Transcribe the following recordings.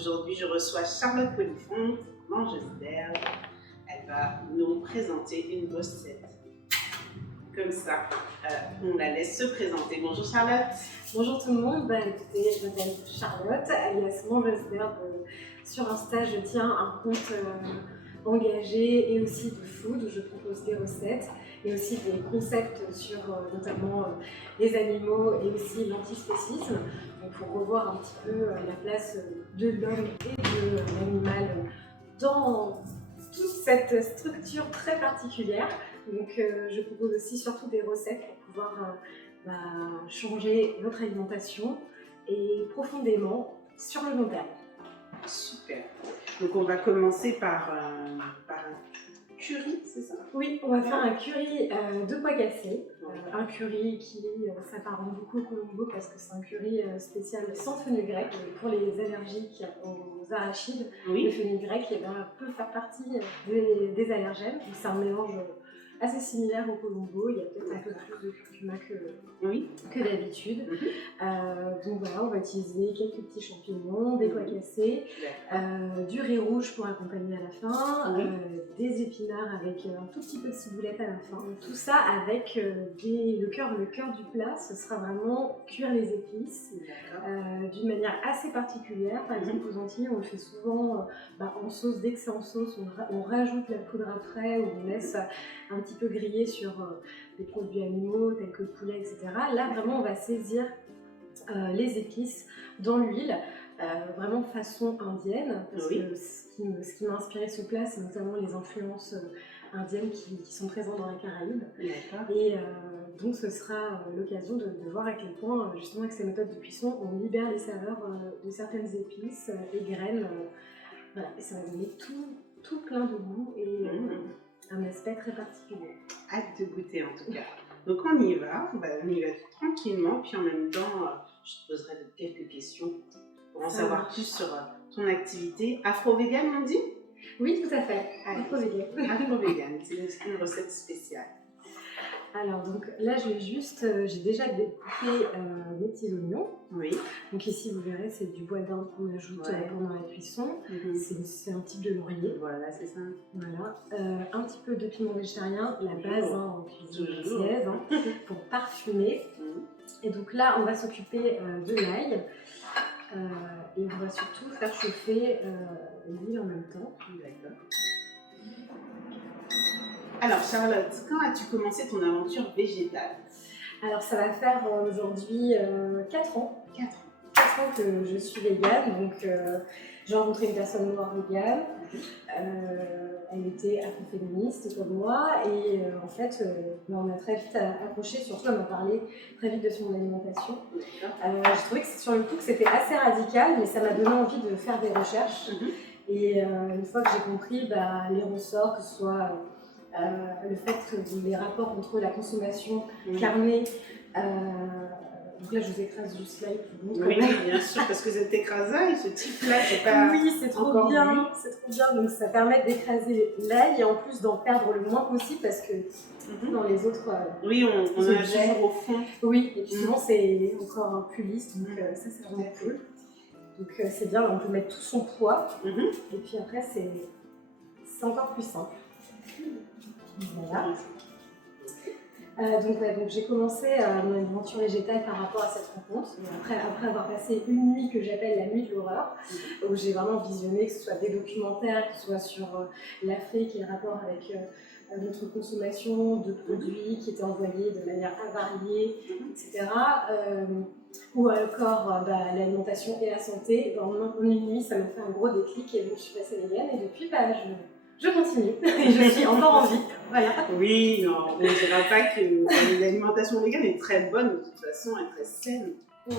Aujourd'hui, je reçois Charlotte Colifont, mangeuse d'herbe. Elle va nous présenter une recette. Comme ça, on la laisse se présenter. Bonjour Charlotte. Bonjour tout le monde, écoutez, je m'appelle Charlotte, alias mangeuse d'herbe. Sur Insta, je tiens un compte engagé et aussi de food où je propose des recettes et aussi des concepts sur notamment les animaux et aussi l'antispécisme. Donc pour revoir un petit peu la place de l'homme et de l'animal dans toute cette structure très particulière. Donc je propose aussi surtout des recettes pour pouvoir changer votre alimentation et profondément sur le long terme. Super. Donc on va commencer par un curry, c'est ça? Oui, on va faire un curry de pois cassés. Un curry qui s'apparente beaucoup au colombo parce que c'est un curry spécial sans fenugrec. Pour les allergiques aux arachides, Oui. le fenugrec peut faire partie des allergènes. Donc, c'est un mélange assez similaire au colombo. Il y a peut-être un peu plus de curcuma que d'habitude. Donc voilà, on va utiliser quelques petits champignons, des pois cassés, du riz rouge pour accompagner à la fin, des épinards avec un tout petit peu de ciboulette à la fin. Tout ça avec le cœur du plat, ce sera vraiment cuire les épices d'une manière assez particulière. Par exemple, aux Antilles, on le fait souvent en sauce. Dès que c'est en sauce, on rajoute la poudre après ou on laisse un petit peu griller sur des produits animaux tels que le poulet, etc. Là, vraiment, on va saisir les épices dans l'huile, vraiment façon indienne, parce que ce qui m'a inspiré ce plat, c'est notamment les influences indiennes qui sont présentes dans les Caraïbes. Et donc, ce sera l'occasion de voir à quel point, justement, avec ces méthodes de cuisson, on libère les saveurs de certaines épices et graines. Voilà, et ça va donner tout plein de goût et un aspect très particulier. Hâte de goûter en tout cas. Donc on y va tranquillement, puis en même temps, je te poserai quelques questions pour en savoir plus sur ton activité. Afro-vegan, on dit? Oui, tout à fait. Afro-vegan. Afro-vegan, c'est une recette spéciale. Alors, donc là, j'ai déjà découpé mes petits oignons. Oui. Donc ici, vous verrez, c'est du bois d'Inde qu'on ajoute pendant la cuisson. C'est un type de laurier. Voilà, c'est ça. Voilà. Un petit peu de piment végétarien, la base en cuisine anglaise, pour parfumer. Et donc là, on va s'occuper de l'ail. Et on va surtout faire chauffer l'huile en même temps. D'accord. Alors Charlotte, quand as-tu commencé ton aventure végétale? Alors ça va faire aujourd'hui 4 ans. 4 ans que je suis végane, donc j'ai rencontré une personne noire végane. Elle était afroféministe comme moi et en fait on a très vite accroché, surtout elle m'a parlé très vite de son alimentation. J'ai trouvé que sur le coup que c'était assez radical, mais ça m'a donné envie de faire des recherches. Et une fois que j'ai compris les ressorts, que ce soit le fait que les rapports entre la consommation carnée, donc là je vous écrase juste l'ail pour vous montrer. Oui, bien sûr, parce que cet écrasage, ce type-là, c'est pas. Oui, c'est trop bien, donc ça permet d'écraser l'ail et en plus d'en perdre le moins possible parce que dans les autres. Oui, on en a toujours au fond. Oui, et puis souvent c'est encore plus lisse, donc ça c'est vraiment cool. Donc c'est bien, on peut mettre tout son poids et puis après c'est encore plus simple. Voilà. Donc j'ai commencé mon aventure végétale par rapport à cette rencontre. Après avoir passé une nuit que j'appelle la nuit de l'horreur, où j'ai vraiment visionné, que ce soit des documentaires, que ce soit sur l'Afrique et le rapport avec notre consommation de produits qui étaient envoyés de manière avariée, etc. Ou encore l'alimentation et la santé. En une nuit, ça m'a fait un gros déclic et donc je suis passée végane et depuis je continue et je suis encore en vie. Voilà. Oui, non, on ne dira pas que l'alimentation végane est très bonne de toute façon, elle est très saine. Ouais.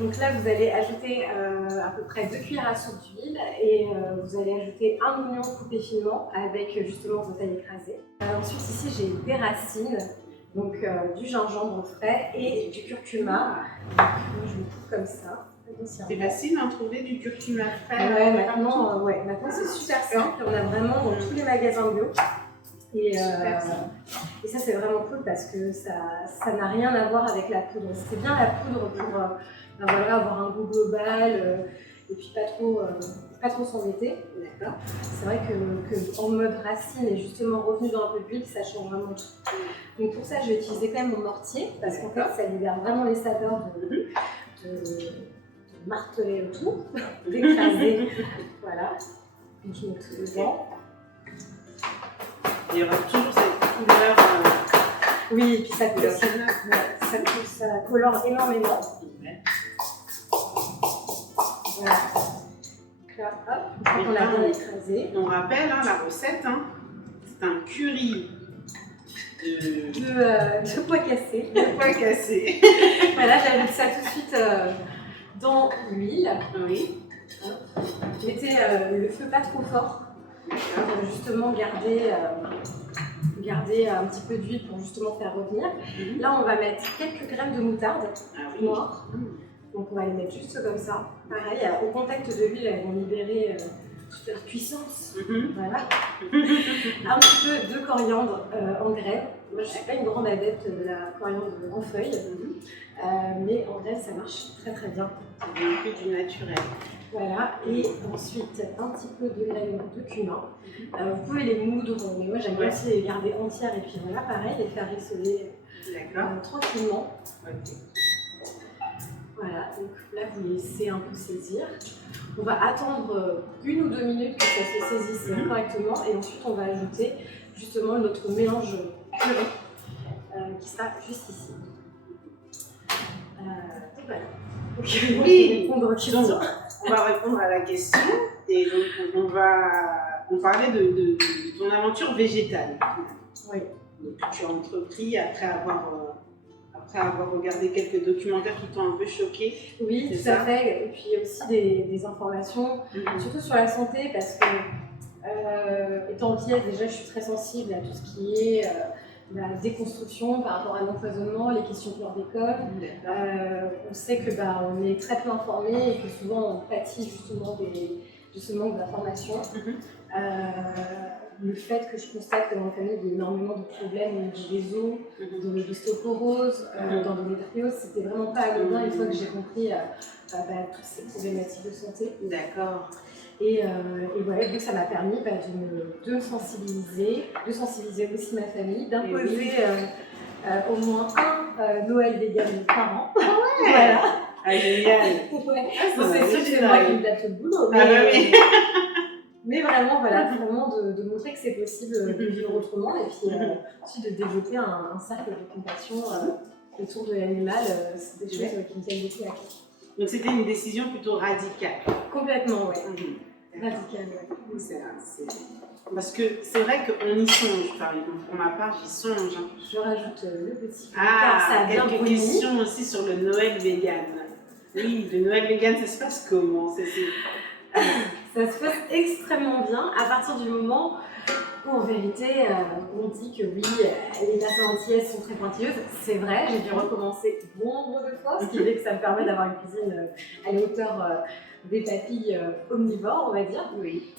Donc là, vous allez ajouter à peu près 2 cuillères à soupe d'huile et vous allez ajouter un oignon coupé finement avec justement vos tailles écrasées. Ensuite, ici, j'ai des racines, donc du gingembre frais et du curcuma. Donc, moi, je le coupe comme ça. C'est facile d'en trouver du curcuma frais. Maintenant c'est super simple. On a vraiment dans tous les magasins bio. Et ça c'est vraiment cool parce que ça n'a rien à voir avec la poudre. C'est bien la poudre pour avoir un goût global et puis pas trop s'embêter. D'accord. C'est vrai que en mode racine et justement revenu dans un peu d'huile, ça change vraiment tout. Donc pour ça, je vais utiliser quand même mon mortier parce qu'en fait, ça libère vraiment les saveurs de marteler le tout, d'écraser. Voilà. Donc je mets tout dedans. Il y aura toujours cette couleur. Oui, et puis ça colore énormément. Voilà. Donc là, hop, on l'a bien écrasé. On rappelle la recette, hein, c'est un curry de pois cassés. De pois cassés. Voilà, j'ajoute ça tout de suite dans l'huile. Oui. Mettez le feu pas trop fort. Pour justement garder un petit peu d'huile pour justement faire revenir. Là, on va mettre quelques graines de moutarde noire. Donc, on va les mettre juste comme ça. Pareil, au contact de l'huile, elles vont libérer toute leur puissance. Voilà. Un petit peu de coriandre en graines. Moi, je ne suis pas une grande adepte de la coriandre en feuilles, mais en graines, ça marche très très bien. C'est un peu du naturel. Voilà, et ensuite un petit peu de graines de cumin. Vous pouvez les moudre, mais moi j'aime bien aussi les garder entières et puis voilà, pareil, les faire rissoler tranquillement. Voilà, donc là vous laissez un peu saisir. On va attendre 1 ou 2 minutes que ça se saisisse correctement et ensuite on va ajouter justement notre mélange curry qui sera juste ici. Donc voilà. Donc, oui, on va répondre à la question et donc on parlait de ton aventure végétale. Oui. Donc tu as entrepris après avoir regardé quelques documentaires qui t'ont un peu choqué. Oui, tout à fait. Et puis aussi des informations, surtout sur la santé, parce que étant antillaise, déjà je suis très sensible à tout ce qui est la déconstruction par rapport à l'empoisonnement, les questions chlordécone. On sait que on est très peu informé et que souvent on pâtit justement de ce manque d'information. Le fait que je constate que dans ma famille il y a énormément de problèmes au niveau des os, d'ostéoporose, d'endométriose, c'était vraiment pas anodin une fois que j'ai compris toutes ces problématiques de santé. D'accord. Et voilà, donc ça m'a permis de sensibiliser aussi ma famille, d'imposer au moins un Noël vegan par an. Ah ouais. Voilà. Ah génial. C'est sûr que c'est moi qui me tape le boulot. Mais vraiment, voilà, de montrer que c'est possible de vivre autrement et puis aussi de développer un cercle de compassion autour de l'animal. C'est des choses qui me tiennent beaucoup à cœur. Donc c'était une décision plutôt radicale. Complètement, oui. Radicale, oui. Parce que c'est vrai qu'on y songe. Enfin, pour ma part, j'y songe. Je rajoute le petit. Quelques questions aussi sur le Noël vegan. Oui, le Noël vegan, ça se passe comment? Ça se passe extrêmement bien à partir du moment où en vérité on dit que oui, les personnes antillaises sont très pointilleuses. C'est vrai, j'ai dû recommencer bon nombre de fois, ce qui fait que ça me permet d'avoir une cuisine à la hauteur des papilles omnivores, on va dire. Oui.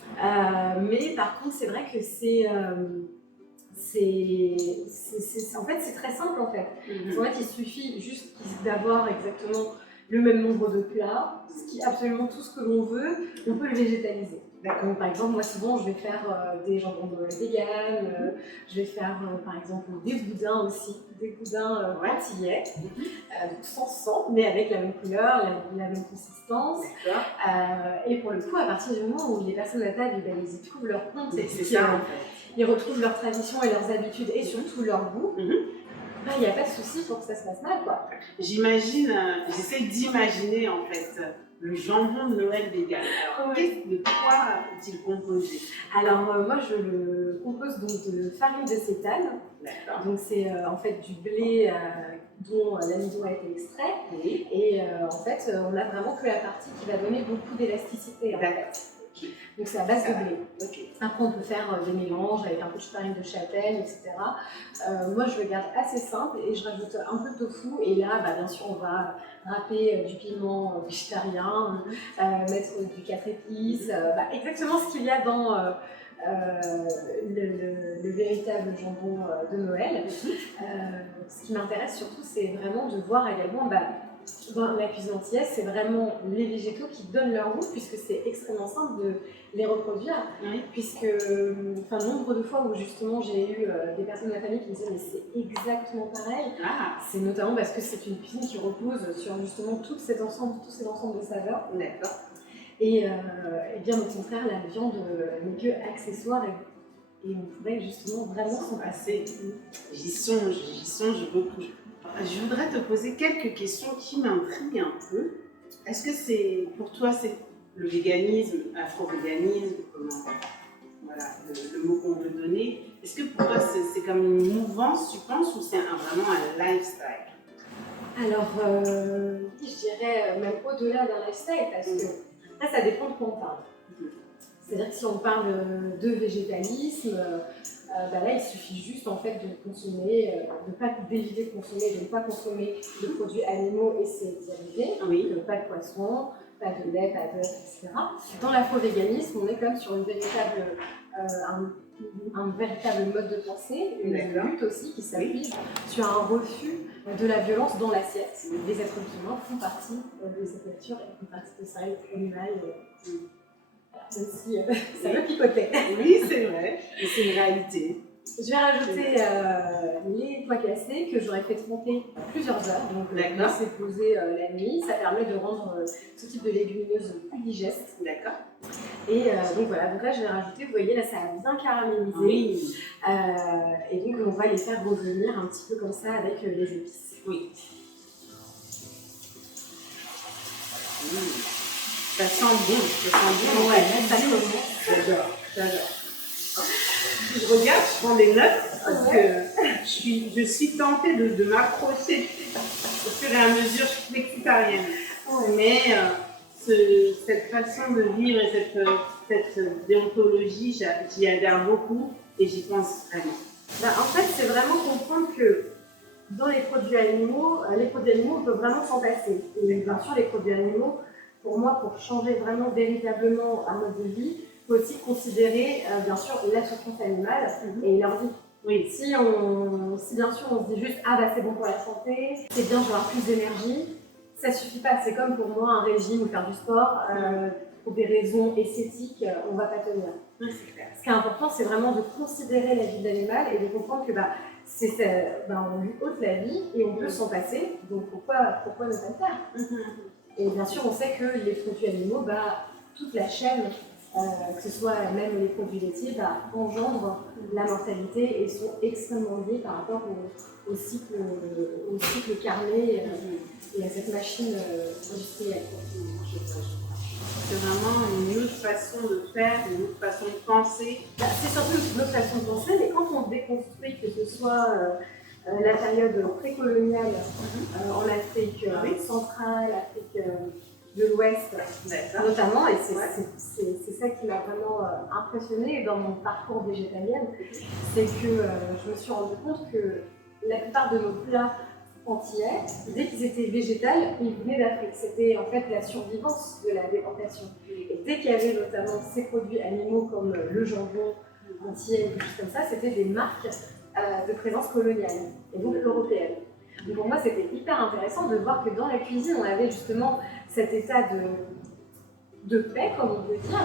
Mais par contre, c'est vrai que en fait, c'est très simple en fait. En fait, il suffit juste d'avoir exactement le même nombre de plats, absolument tout ce que l'on veut, on peut le végétaliser. Donc, par exemple, moi souvent je vais faire des jambons de Noël vegan, je vais faire par exemple des boudins aussi, des boudins antillais, sans sang, mais avec la même couleur, la même consistance. Et pour le coup, à partir du moment où les personnes à table, ils y trouvent leur compte, c'est ça en fait. Ils retrouvent leurs traditions et leurs habitudes et surtout leur goût. Il n'y a pas de souci pour que ça se passe mal, quoi. J'essaie d'imaginer en fait le jambon de Noël vegan. Alors, de quoi est-il composé? Alors, moi je le compose donc de farine de sétane. D'accord. Donc, c'est en fait du blé dont l'amidon a été extrait. Et en fait, on n'a vraiment que la partie qui va donner beaucoup d'élasticité. Donc c'est à base de blé. Après on peut faire des mélanges avec un peu de farine de châtaigne, etc. Moi je le garde assez simple et je rajoute un peu de tofu et là bien sûr on va râper du piment végétarien, mettre du 4 épices, exactement ce qu'il y a dans le véritable jambon de Noël. Ce qui m'intéresse surtout c'est vraiment de voir également La cuisine antillaise, c'est vraiment les végétaux qui donnent leur goût, puisque c'est extrêmement simple de les reproduire. Oui. Puisque, nombre de fois où justement j'ai eu des personnes de la famille qui me disaient mais c'est exactement pareil. C'est notamment parce que c'est une cuisine qui repose sur justement tous ces ensembles de saveurs. D'accord. Et bien au contraire, la viande n'est que accessoire et on pourrait justement vraiment s'en passer. J'y songe beaucoup. Je voudrais te poser quelques questions qui m'intriguent un peu. Est-ce que c'est, pour toi, c'est le véganisme, afro-véganisme, voilà, le mot qu'on veut donner. Est-ce que pour toi, c'est comme une mouvance, tu penses, ou c'est vraiment un lifestyle? Alors, je dirais même au-delà d'un lifestyle, parce que là, ça dépend de quoi on parle. C'est-à-dire que si on parle de végétalisme, là, il suffit juste en fait de consommer, de ne pas d'éviter de consommer, de ne pas consommer de produits animaux et ses dérivés, donc pas de poisson, pas de lait, pas d'œufs, etc. Dans l'afro-véganisme, on est quand même sur un véritable mode de pensée, une lutte aussi qui s'appuie sur un refus de la violence dans l'assiette. Les êtres humains font partie de cette nature et font partie de ça, l'animal. Même si ça me picotait. Oui, c'est vrai, et c'est une réalité. Je vais rajouter les pois cassés que j'aurais fait tremper plusieurs heures, donc laisser poser la nuit. Ça permet de rendre ce type de légumineuses plus digestes. D'accord. Et donc voilà, donc là je vais rajouter, vous voyez là ça a bien caramélisé. Oui. Et donc on va les faire revenir un petit peu comme ça avec les épices. Oui. Ça sent bon, Ouais, ça commence. J'adore. Je regarde, je prends des notes parce que je suis tentée de m'approcher au fur et à mesure, je suis flexitarienne. Mais cette façon de vivre et cette déontologie, j'y adhère beaucoup et j'y pense vraiment. En fait, c'est vraiment comprendre que dans les produits animaux, on peut vraiment s'en passer. Et bien sûr, les produits animaux, pour moi, pour changer vraiment véritablement un mode de vie, il faut aussi considérer bien sûr la souffrance animale et leur vie. Oui. Si bien sûr on se dit juste c'est bon pour la santé, c'est bien, je vais avoir plus d'énergie, ça suffit pas. C'est comme pour moi un régime ou faire du sport, pour des raisons esthétiques, on va pas tenir. C'est clair. Ce qui est important, c'est vraiment de considérer la vie de l'animal et de comprendre que on lui ôte la vie et on peut s'en passer, donc pourquoi ne pas le faire? Et bien sûr, on sait que les produits animaux, toute la chaîne, que ce soit même les produits laitiers, engendrent la mortalité et sont extrêmement liés par rapport au cycle carné et à cette machine industrielle. C'est vraiment une autre façon de faire, une autre façon de penser. C'est surtout une autre façon de penser, mais quand on déconstruit, que ce soit la période précoloniale en Afrique centrale, Afrique de l'Ouest notamment, et c'est ça qui m'a vraiment impressionnée dans mon parcours végétalienne, c'est que je me suis rendu compte que la plupart de nos plats antillais, dès qu'ils étaient végétales, ils venaient d'Afrique. C'était en fait la survivance de la déportation. Et dès qu'il y avait notamment ces produits animaux comme le jambon antillais, des choses comme ça, c'était des marques de présence coloniale, et donc européenne. Donc pour moi, c'était hyper intéressant de voir que dans la cuisine, on avait justement cet état de paix, comme on peut dire,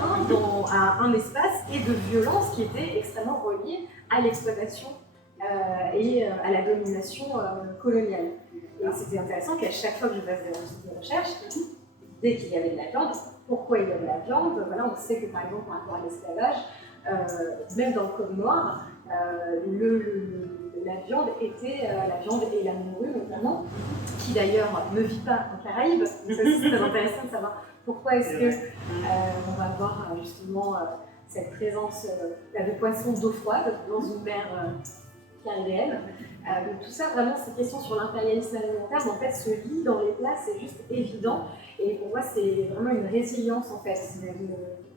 à un espace, et de violence qui était extrêmement relié à l'exploitation et à la domination coloniale. Et c'était intéressant qu'à chaque fois que je fasse des recherches, dès qu'il y avait de la viande, pourquoi il y avait de la viande, on sait que par exemple par rapport à l'esclavage, même dans le Code noir, la viande était la viande et la morue notamment, qui d'ailleurs ne vit pas en Caraïbes. Ça aussi, c'est très intéressant de savoir pourquoi est-ce qu'on va avoir justement cette présence de poissons d'eau froide dans une mer caribéenne. Donc tout ça, vraiment, ces questions sur l'impérialisme alimentaire, en fait, se lit dans les plats, c'est juste évident. Et pour moi, c'est vraiment une résilience, en fait,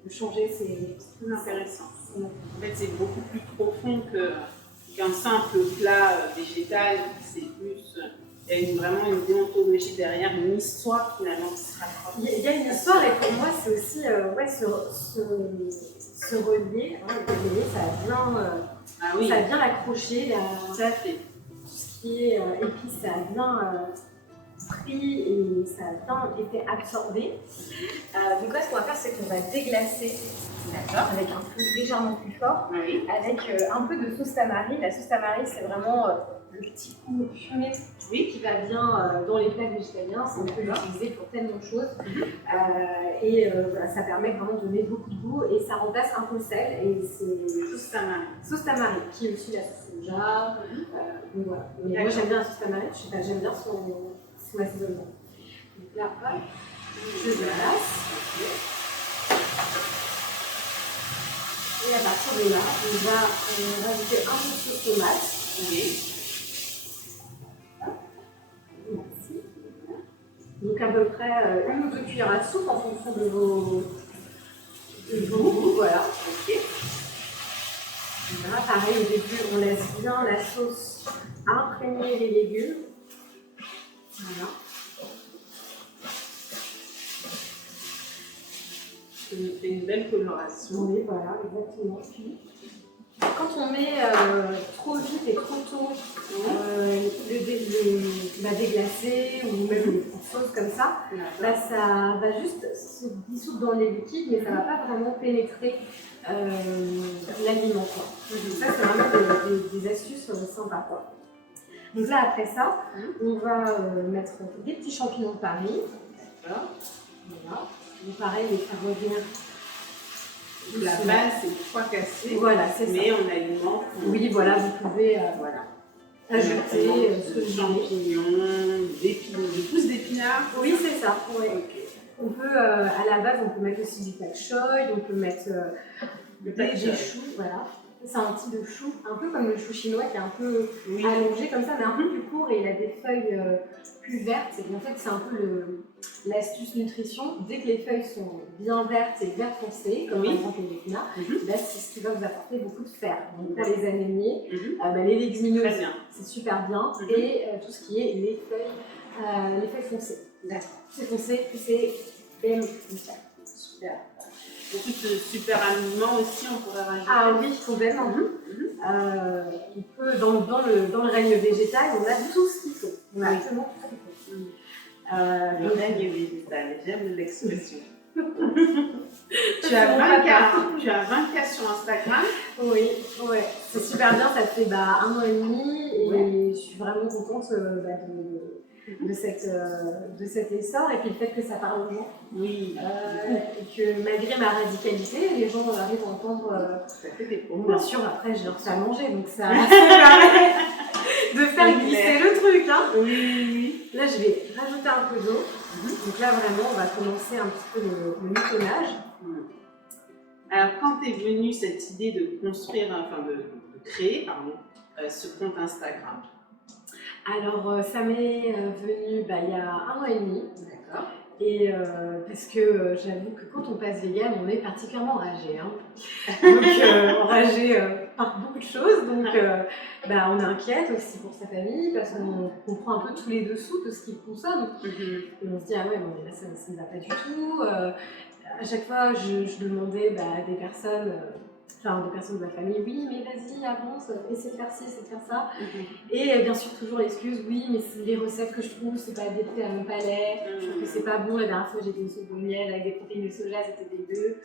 de changer ces... C'est intéressant. En fait, c'est beaucoup plus profond qu'un simple plat végétal. C'est plus... Il y a vraiment une déontologie derrière, une histoire finalement qui se rattrape. Il y a une histoire, et pour moi, c'est aussi se relier. Ça a bien accroché. Ça fait. Tout ce qui est épices, ça a bien pris et ça a bien été absorbé. Donc là, ce qu'on va faire, c'est qu'on va déglacer avec un feu légèrement plus fort, avec un peu de sauce tamari. La sauce tamari, c'est vraiment le petit coup fumé qui va bien dans les plats végétaliens. On peut l'utiliser pour tellement de choses. Voilà, ça permet vraiment de donner beaucoup de goût et ça remplace un peu le sel. Et c'est sauce tamari, qui est aussi la sauce soja. Donc voilà. Mais moi, j'aime bien la sauce tamari. Je sais pas, j'aime bien son assaisonnement. Donc là, hop, je glace. Et à partir de là, on va rajouter un peu de sauce tomate. Merci. Donc à peu près 1 ou 2 cuillères à soupe en fonction de vos goûts. Voilà. Là, pareil, au début, on laisse bien la sauce imprégner les légumes. Voilà. Ça nous fait une belle coloration. Oui, voilà, exactement. Puis, quand on met trop vite et trop tôt le déglacé ou même une sauce comme ça, bah, ça va juste se dissoudre dans les liquides, mais ça ne va pas vraiment pénétrer l'aliment. Ça, c'est vraiment des astuces sympas. Donc là, après ça, on va mettre des petits champignons de Paris. Voilà. Donc pareil, les faire revenir. La base, c'est le foie cassé. Voilà, c'est ça. Mais on alimente. Oui, voilà, vous pouvez ajouter champignons, des pousses d'épinards. Oui, c'est ça. Ouais. Okay. On peut, à la base, on peut mettre aussi du pak choy, on peut mettre des choux, voilà. C'est un type de chou, un peu comme le chou chinois qui est un peu allongé comme ça, mais un peu plus court et il a des feuilles plus vertes. Et en fait, c'est un peu l'astuce nutrition. Dès que les feuilles sont bien vertes et vert foncé, comme par exemple les épinards, là, c'est ce qui va vous apporter beaucoup de fer. Donc pour les anémies, les légumineuses, c'est super bien. Et tout ce qui est les feuilles foncées. D'accord. C'est foncé, c'est bien super. Beaucoup de super aliments aussi, on pourrait rajouter. Ah oui, complètement. On peut, dans le règne végétal, on a tout ce qu'il faut. On a absolument tout ce qu'il faut. Le règne végétal, j'aime l'expression. tu as 20 cas sur Instagram. Oui, c'est super bien, ça fait 1 an et demi et je suis vraiment contente de cet essor et puis le fait que ça parle aux gens. Oui. Et que malgré ma radicalité, les gens arrivent à entendre. Bien sûr, après je leur fais à manger, donc ça permet de faire glisser le truc. Oui. Là, je vais rajouter un peu d'eau. Donc là, vraiment, on va commencer un petit peu le moutonnage. Alors, quand est venue cette idée de construire, de créer, ce compte Instagram? Alors, ça m'est venu il y a 1 an et demi. D'accord. Et parce que j'avoue que quand on passe vegan, on est particulièrement enragé. Donc, enragé par beaucoup de choses. Donc, on est inquiète aussi pour sa famille parce qu'on comprend un peu tous les dessous de ce qu'ils consomment. Et on se dit, ah ouais, mais là, ça ne va pas du tout. À chaque fois, je demandais à des personnes. Des personnes de ma famille, oui, mais vas-y, avance, essaie de faire ci, essaie de faire ça. Et bien sûr, toujours l'excuse, oui, mais les recettes que je trouve, c'est pas adapté à mon palais, je trouve que c'est pas bon. La dernière fois, j'ai fait une soupe de miel avec des protéines de soja, c'était dégueu.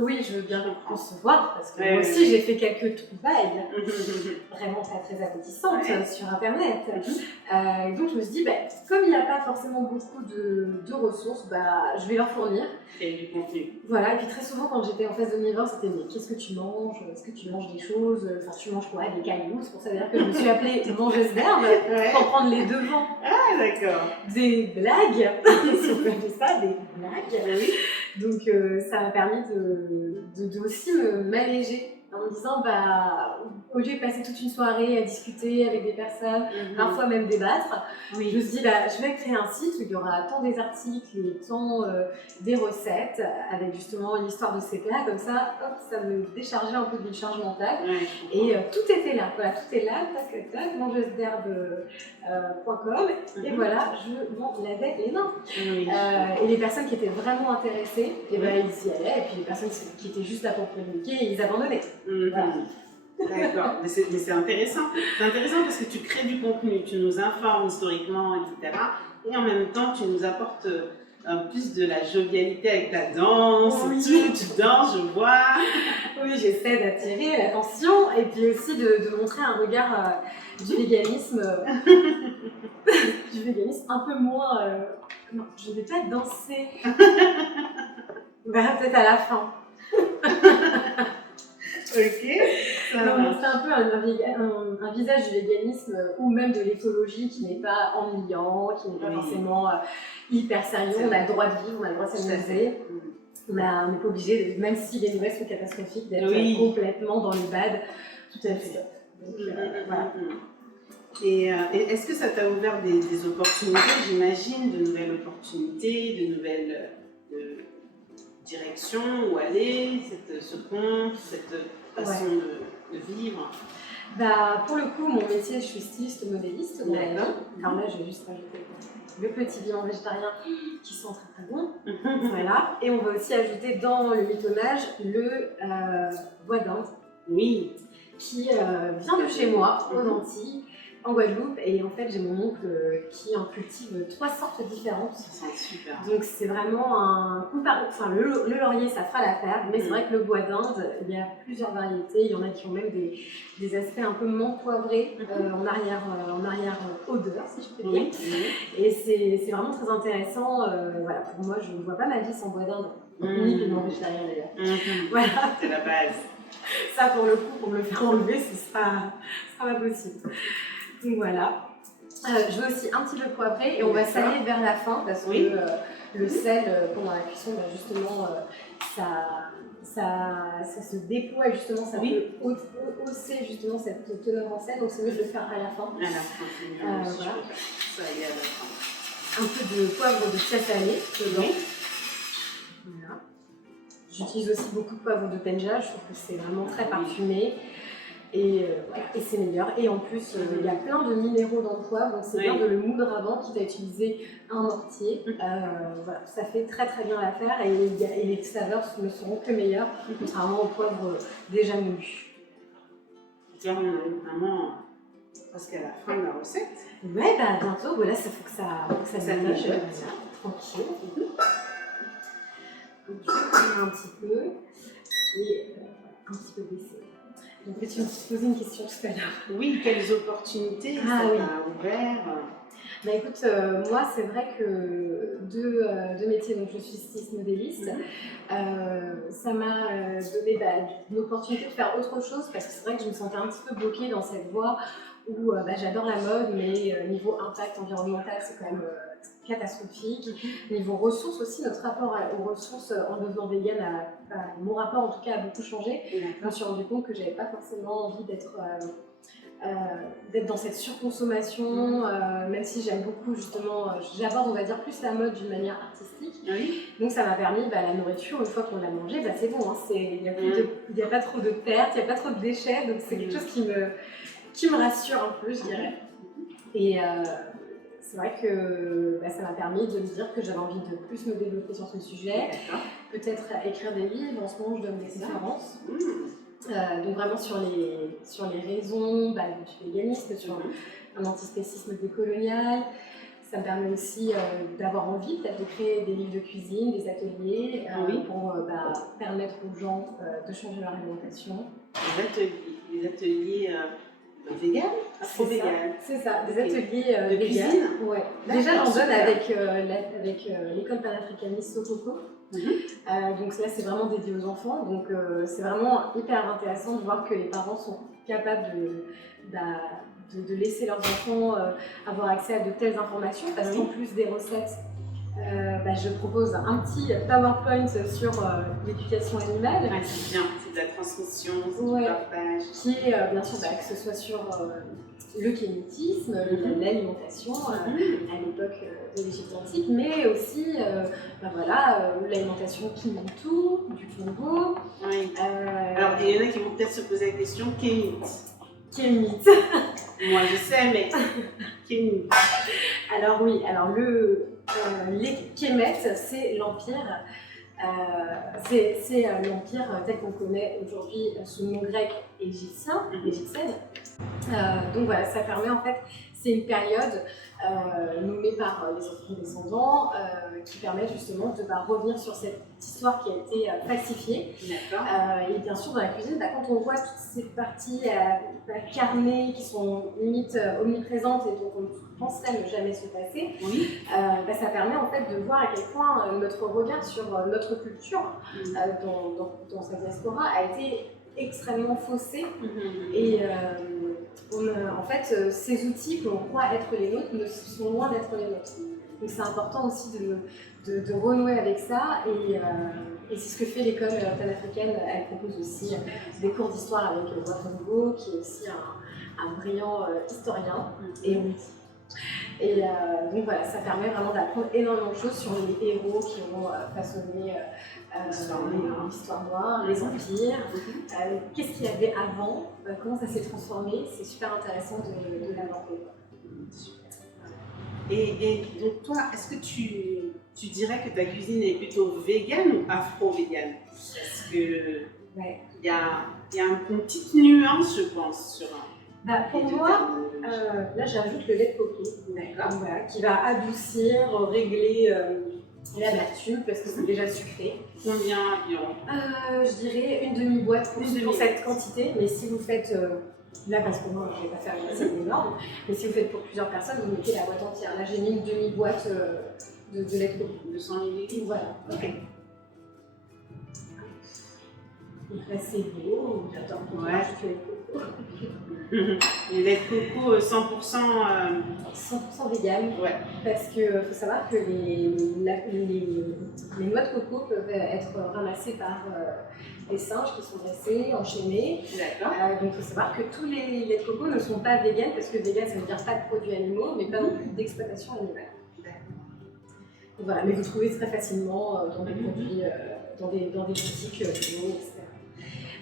Oui, je veux bien concevoir, parce que moi aussi, j'ai fait quelques trouvailles vraiment très appétissantes sur Internet. Donc, je me suis dit, comme il n'y a pas forcément beaucoup de ressources, je vais leur fournir. Et du contenu. Voilà, et puis très souvent, quand j'étais en phase omnivore, c'était mais qu'est-ce que tu manges? Est-ce que tu manges des choses? Tu manges quoi? Des cailloux? C'est pour ça d'ailleurs que je me suis appelée mangeuse d'herbe pour prendre les devants. Ah, d'accord. Des blagues, si on peut appeler ça, des blagues. Donc ça m'a permis de aussi m'alléger en me disant, au lieu de passer toute une soirée à discuter avec des personnes, parfois même débattre, je me suis dit, je vais créer un site où il y aura tant des articles et tant des recettes avec justement l'histoire de ces plats, comme ça, hop, ça me déchargeait un peu d'une charge mentale. Et tout était là, voilà, tout est là, tac, tac, mangeusederbe.com, et voilà, je m'en lavais les mains. Et les personnes qui étaient vraiment intéressées, ils y allaient, et puis les personnes qui étaient juste là pour communiquer, ils abandonnaient. Voilà. D'accord, mais c'est intéressant. C'est intéressant parce que tu crées du contenu, tu nous informes historiquement, etc. Et en même temps, tu nous apportes un plus de la jovialité avec ta danse, oui. tu danses, je vois. Oui, j'essaie d'attirer l'attention et puis aussi de montrer un regard du véganisme, un peu moins. Non, je ne vais pas danser. On verra peut-être à la fin. Ok. Donc, montrer un peu un visage du véganisme ou même de l'écologie qui n'est pas ennuyant, qui n'est pas forcément hyper sérieux. On a le droit de vivre, on a le droit de s'amuser. On n'est pas obligé, même si les nouvelles sont catastrophiques, d'être complètement dans le bad. Tout à fait. Donc, voilà. Et est-ce que ça t'a ouvert des opportunités, j'imagine, de nouvelles opportunités, de nouvelles directions où aller, ce compte, cette façon de vivre? Bah, pour le coup, mon métier, je suis styliste modéliste. D'accord. Alors là, je vais juste rajouter le petit bilan végétarien qui sent très très bon. Voilà. Et on va aussi ajouter dans le mitonnage le bois d'Inde. Oui. Qui vient de chez moi, aux Antilles, en Guadeloupe. Et en fait, j'ai mon oncle qui en cultive 3 sortes différentes. Ça sent super. Donc c'est vraiment un enfin, le laurier, ça fera l'affaire. Mais c'est vrai que le bois d'Inde, il y a plusieurs variétés. Il y en a qui ont même des aspects un peu menthe poivré en arrière odeur, si je peux dire. Et c'est vraiment très intéressant. Voilà, pour moi, je ne vois pas ma vie sans bois d'Inde. Ni piment végétarien d'ailleurs. Voilà. C'est la base. Ça, pour le coup, pour me le faire enlever, ce sera pas possible. Donc voilà. Je veux aussi un petit peu poivrer et on va saler vers la fin parce que le sel, pendant la cuisson, bah, justement, ça se déploie justement, ça peut hausser justement cette teneur en sel, donc c'est mieux de le faire à la fin. À la fin, c'est mieux aussi, voilà. Ça y est, à la fin. Un peu de poivre de salé dedans. Voilà. J'utilise aussi beaucoup de poivre de Penja, je trouve que c'est vraiment très parfumé et c'est meilleur. Et en plus, il y a plein de minéraux dans le poivre, donc c'est bien de le moudre avant, quitte à utiliser un mortier. Voilà, ça fait très très bien l'affaire et les saveurs ne seront que meilleures, contrairement au poivre déjà moulu. Tu vois, on est vraiment presque à la fin de la recette. Ouais, bah bientôt, voilà, ça faut que ça s'affiche. Tranquille. Un petit peu et un petit peu baissé. Donc tu me posais une question tout à l'heure. Oui, quelles opportunités ça t'a ouvert? Bah écoute, moi c'est vrai que deux métiers, donc je suis styliste modéliste, ça m'a donné une opportunité de faire autre chose parce que c'est vrai que je me sentais un petit peu bloquée dans cette voie où j'adore la mode, mais niveau impact environnemental c'est quand même catastrophique. Niveau ressources aussi, notre rapport aux ressources en devenant végane, mon rapport en tout cas a beaucoup changé. Je me suis rendu compte que j'avais pas forcément envie d'être dans cette surconsommation, même si j'aime beaucoup justement, j'aborde on va dire plus la mode d'une manière artistique. Donc ça m'a permis, la nourriture, une fois qu'on l'a mangée, c'est bon, il n'y a pas trop de pertes, il n'y a pas trop de déchets, donc c'est quelque chose qui me rassure un peu, je dirais. Et c'est vrai que ça m'a permis de me dire que j'avais envie de plus me développer sur ce sujet, peut-être écrire des livres. En ce moment je donne des conférences, donc vraiment sur les raisons du véganisme, sur un antispécisme décolonial. Ça me permet aussi d'avoir envie peut-être de créer des livres de cuisine, des ateliers pour permettre aux gens de changer leur alimentation. Des ateliers vegan, afro-vegan. C'est ça, des ateliers de cuisine. Ouais. Déjà, j'en donne avec l'école panafricaniste Sokoko. Donc là, c'est vraiment dédié aux enfants. Donc c'est vraiment hyper intéressant de voir que les parents sont capables de laisser leurs enfants avoir accès à de telles informations, parce qu'en plus des recettes, je propose un petit PowerPoint sur l'éducation animale. C'est bien, c'est de la transmission, c'est du partage. Qui est bien sûr que ce soit sur le kémétisme, l'alimentation à l'époque de l'Égypte antique, mais aussi l'alimentation Kimintou, du Congo. Alors il y en a qui vont peut-être se poser la question, Kémit. Moi je sais, mais Kémit. Alors oui, les Kémètes, c'est l'empire. C'est l'empire tel qu'on connaît aujourd'hui sous le nom grec égyptiens, égyptiennes. Donc voilà, ça permet en fait, c'est une période nommée par les anciens descendants qui permet justement de revenir sur cette histoire qui a été falsifiée. Et bien sûr, dans la cuisine, quand on voit toutes ces parties carnées qui sont limite omniprésentes et dont on penserait ne jamais se passer, ça permet en fait de voir à quel point notre regard sur notre culture dans sa diaspora a été extrêmement faussé. Et en fait, ces outils que l'on croit être les nôtres sont loin d'être les nôtres. Donc c'est important aussi de renouer avec ça. Et c'est ce que fait l'école panafricaine. Elle propose aussi des cours d'histoire avec Wafongo, qui est aussi un brillant historien. Et donc voilà, ça permet vraiment d'apprendre énormément de choses sur les héros qui ont façonné l'histoire noire, les empires, qu'est-ce qu'il y avait avant, comment ça s'est transformé. C'est super intéressant de l'aborder. Et donc toi, est-ce que tu dirais que ta cuisine est plutôt végane ou afro-végane? Parce que il y a une petite nuance, je pense, sur pour moi, là j'ajoute le lait de coco, qui va adoucir, régler l'amertume parce que c'est déjà sucré. Combien environ? Je dirais une demi-boîte pour cette quantité, mais si vous faites, là parce que moi je ne vais pas faire une recette énorme, mais si vous faites pour plusieurs personnes, vous mettez la boîte entière. Là j'ai mis une demi-boîte de lait de coco. 200 ml. Voilà. Donc là c'est beau, j'adore le lait de coco. Le lait de coco 100%... 100% vegan, parce qu'il faut savoir que les noix de coco peuvent être ramassées par des singes qui sont dressés, enchaînés. Donc il faut savoir que tous les laits de coco ne sont pas vegan, parce que vegan ça veut dire pas de produits animaux, mais pas non plus d'exploitation animale. Voilà, mais vous trouvez très facilement dans des produits, dans des boutiques bio, etc.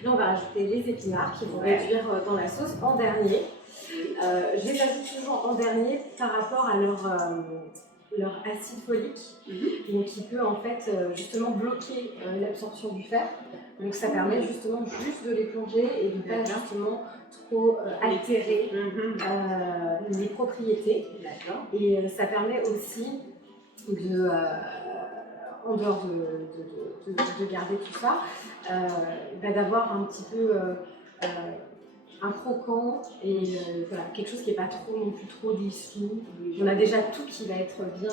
Là, on va rajouter les épinards qui vont réduire dans la sauce en dernier. Je les ajoute toujours en dernier par rapport à leur acide folique, donc qui peut en fait justement bloquer l'absorption du fer. Donc ça permet justement juste de les plonger et de ne pas justement trop altérer les propriétés. Et ça permet aussi en dehors de garder tout ça, d'avoir un petit peu un croquant et quelque chose qui n'est pas trop non plus trop dissous. On a déjà tout qui va être bien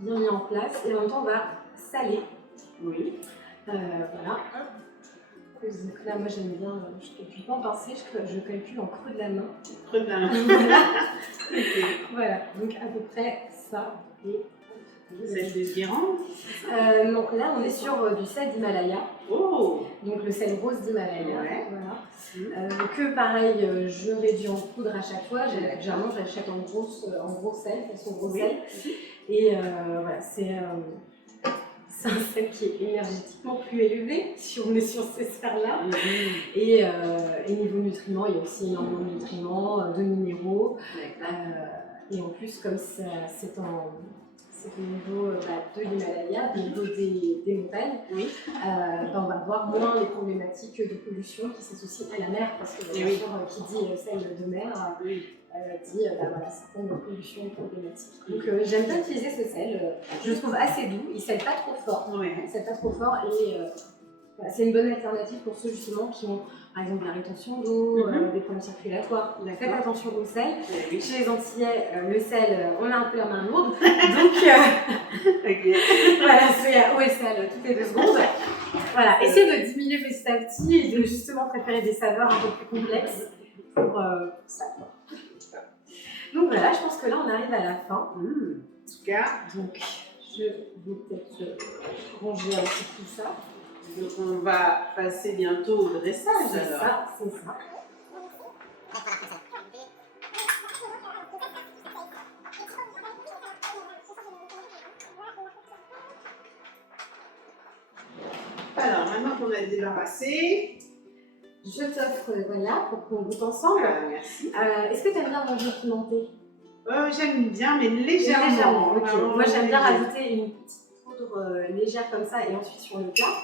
mis en place et en même temps on va saler. Voilà. Donc là moi j'aime bien, je ne calcule pas en pincée, je calcule en creux de la main. Creux de la main. Voilà, donc à peu près ça. Sel de Guérande? Non, là on est sur du sel d'Himalaya. Donc le sel rose d'Himalaya. Que pareil, je réduis en poudre à chaque fois. Généralement j'achète en gros sel, façon gros sel. Et voilà, c'est un sel qui est énergétiquement plus élevé si on est sur ces sphères-là. Et niveau nutriments, il y a aussi énormément de nutriments, de minéraux. Et en plus, comme c'est au niveau de l'Himalaya, au niveau des montagnes, on va voir moins les problématiques de pollution qui s'associent à la mer, parce que bien sûr, qui dit sel de mer, dit certaines pollutions problématiques. Donc j'aime bien utiliser ce sel, je le trouve assez doux, il ne sèle pas trop fort, et c'est une bonne alternative pour ceux justement qui ont par exemple la rétention d'eau, des problèmes circulatoires. Faites attention au sel. Chez les Antillais, le sel, on a un peu la main lourde. Donc voilà, où est le sel toutes les 2 secondes. Voilà, essayez de diminuer petit à petit et de justement préférer des saveurs un peu plus complexes pour ça. Donc voilà, je pense que là on arrive à la fin. En tout cas, donc je vais peut-être ranger un petit peu ça. Donc on va passer bientôt au dressage. C'est ça. Alors maintenant qu'on a débarrassé, je t'offre pour qu'on goûte ensemble. Merci. Est-ce que tu aimes bien manger pimenté? J'aime bien, mais légèrement. Moi j'aime bien rajouter une petite poudre légère comme ça et ensuite sur le plat.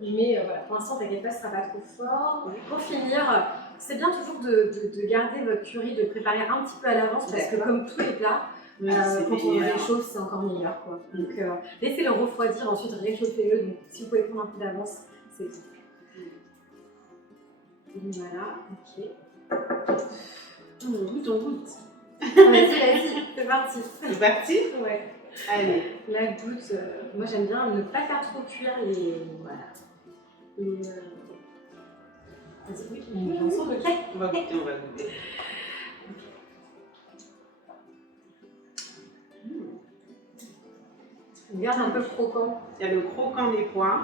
Mais voilà, pour l'instant, t'inquiète pas, ce sera pas trop fort. Pour finir, c'est bien toujours de garder votre curry, de le préparer un petit peu à l'avance parce que comme tous les plats, quand on les réchauffe, c'est encore meilleur, quoi. Donc laissez-le refroidir, ensuite réchauffez-le. Donc si vous pouvez prendre un peu d'avance, c'est tout. Voilà, ok. On goûte. Vas-y, c'est parti. C'est parti? Ouais. Allez. La goutte, moi j'aime bien ne pas faire trop cuire les. Voilà. Vas-y, oui, on mange ensemble, ok? On va goûter. On garde un peu croquant. Il y a le croquant des pois.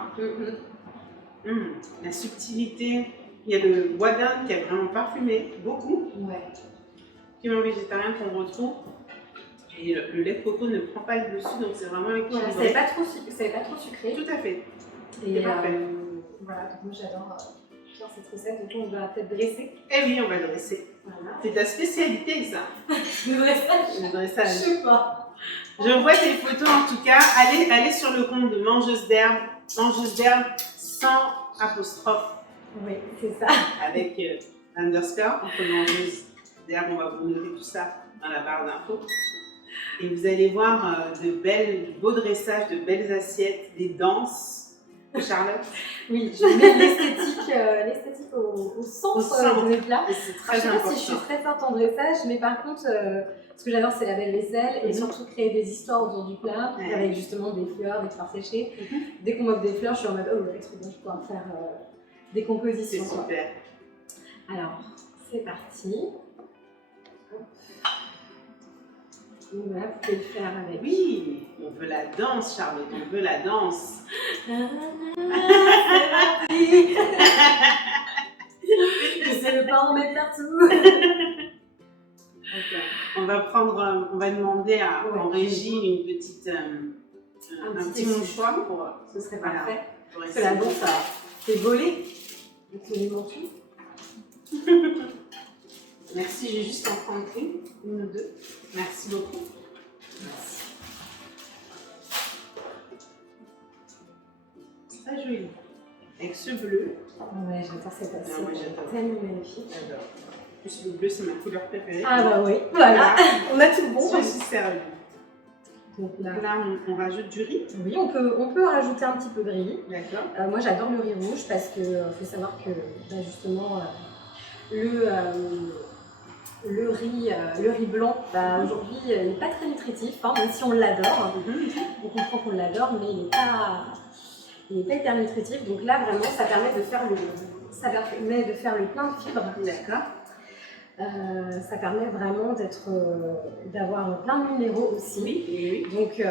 La subtilité. Il y a le bois d'Inde qui est vraiment parfumé, beaucoup. Ouais. Piment végétarien qu'on retrouve. Et le lait de coco ne prend pas le dessus, donc c'est vraiment équilibré. Voilà, ça n'est pas trop sucré. Tout à fait. Et parfait. Voilà, donc moi j'adore cette recette, donc on va peut-être dresser. Eh oui, on va dresser. Voilà. C'est ta spécialité, ça. Le dressage. Le dressage. Je sais pas. Je vois tes photos en tout cas. Allez sur le compte de Mangeuse d'herbe sans apostrophe. Oui, c'est ça. Avec underscore entre Mangeuse d'herbe. On va vous noter tout ça dans la barre d'infos. Et vous allez voir de beaux dressages, de belles assiettes, des danses de Charlotte. Oui, je mets l'esthétique au centre de mes plats. C'est très Je sais important. pas si je suis très forte en dressage, mais par contre, ce que j'adore, c'est la belle vaisselle et surtout créer des histoires autour du plat avec justement des fleurs, des fleurs séchées. Dès qu'on m'offre des fleurs, je suis en mode oh ouais, trop bien, je vais pouvoir faire des compositions. C'est super. Alors, c'est parti. Donc voilà, vous pouvez le faire avec. Oui, on veut la danse, Charlotte, on veut la danse. C'est parti. Je sais le pas en mettre partout. Okay. On va demander en régie une petite, un petit mouchoir pour. Ce serait parfait. Pour Parce que la danse, ça fait voler absolument tout. Merci, je vais juste en prendre une ou deux. Merci beaucoup. Merci. Très joli. Avec ce bleu. Ouais, j'adore cette assiette. Ah, moi, j'adore. Tellement magnifique. J'adore. En plus, le bleu, c'est ma couleur préférée. Ah bah oui, voilà. On a tout bon. Je suis servie. Donc là, on rajoute du riz. oui, on peut rajouter un petit peu de riz. D'accord. Moi, j'adore le riz rouge parce que faut savoir que justement le riz blanc, aujourd'hui, il n'est pas très nutritif, hein, même si on l'adore. On comprend qu'on l'adore, mais il n'est pas hyper nutritif. Donc là, vraiment, ça permet de faire le plein de fibres. D'accord. Ça permet vraiment d'avoir plein de minéraux aussi. Oui. Donc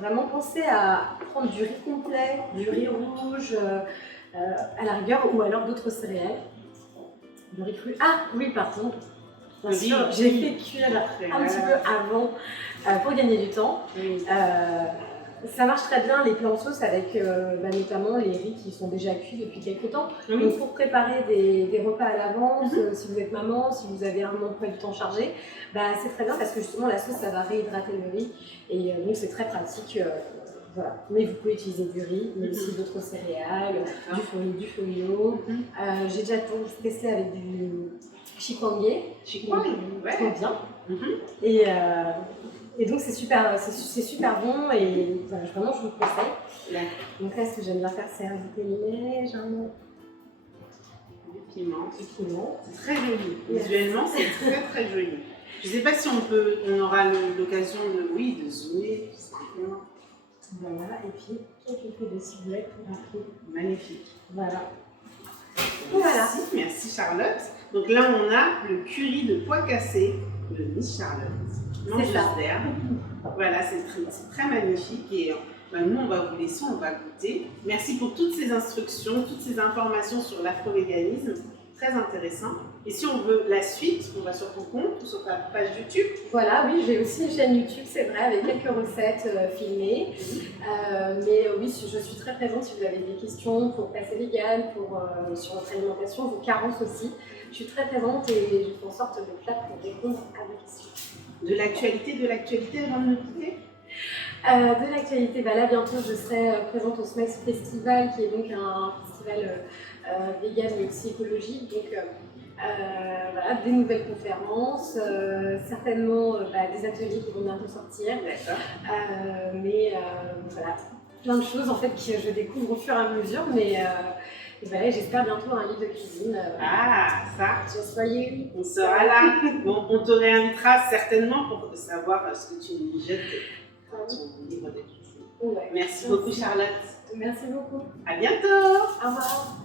vraiment pensez à prendre du riz complet, du riz rouge, à la rigueur, ou alors d'autres céréales. Du riz cru. Ah oui, pardon. Bien sûr, j'ai fait cuire un petit peu avant pour gagner du temps. Oui. Ça marche très bien les plats en sauce avec notamment les riz qui sont déjà cuits depuis quelques temps. Oui. Donc pour préparer des repas à l'avance, si vous êtes maman, si vous avez un emploi du temps chargé, c'est très bien parce que justement la sauce ça va réhydrater le riz et donc c'est très pratique. Voilà. Mais vous pouvez utiliser du riz, mais aussi d'autres céréales, du folio. J'ai déjà testé avec du chikwangé. Ouais. Trop bien. Et donc c'est super bon et vraiment je vous le conseille. Donc là ce que j'aime bien faire c'est ajouter légèrement du piment. C'est très joli. Visuellement c'est très très joli. Je ne sais pas si on aura l'occasion de zoomer. Voilà, et puis quelques feuilles de ciboulette pour après. Magnifique. Voilà. Merci Charlotte. Donc là on a le curry de pois cassés de Miss Charlotte. Mangeuse d'herbe. Voilà, c'est très magnifique et nous on va vous laisser, on va goûter. Merci pour toutes ces instructions, toutes ces informations sur l'afro-véganisme, très intéressant. Et si on veut la suite, on va sur ton compte ou sur ta page YouTube. Voilà, oui, j'ai aussi une chaîne YouTube, c'est vrai, avec quelques recettes filmées. Mais oui, je suis très présente si vous avez des questions pour passer vegan, sur votre alimentation, vos carences aussi. Je suis très présente et je fais en sorte d'être là pour répondre à vos questions. De l'actualité avant de nous quitter. De l'actualité, là bientôt je serai présente au Smax Festival qui est donc un festival vegan mais aussi écologique. Donc voilà, des nouvelles conférences, certainement des ateliers qui vont bientôt sortir. Mais voilà, plein de choses en fait que je découvre au fur et à mesure. Mais et voilà, j'espère bientôt un livre de cuisine. Ah, ça, Just for you. on sera là. Bon, on te réinvitera certainement pour savoir ce que tu nous jettes dans ton livre de cuisine. Ouais. Merci beaucoup, Charlotte. Merci beaucoup. À bientôt. Au revoir.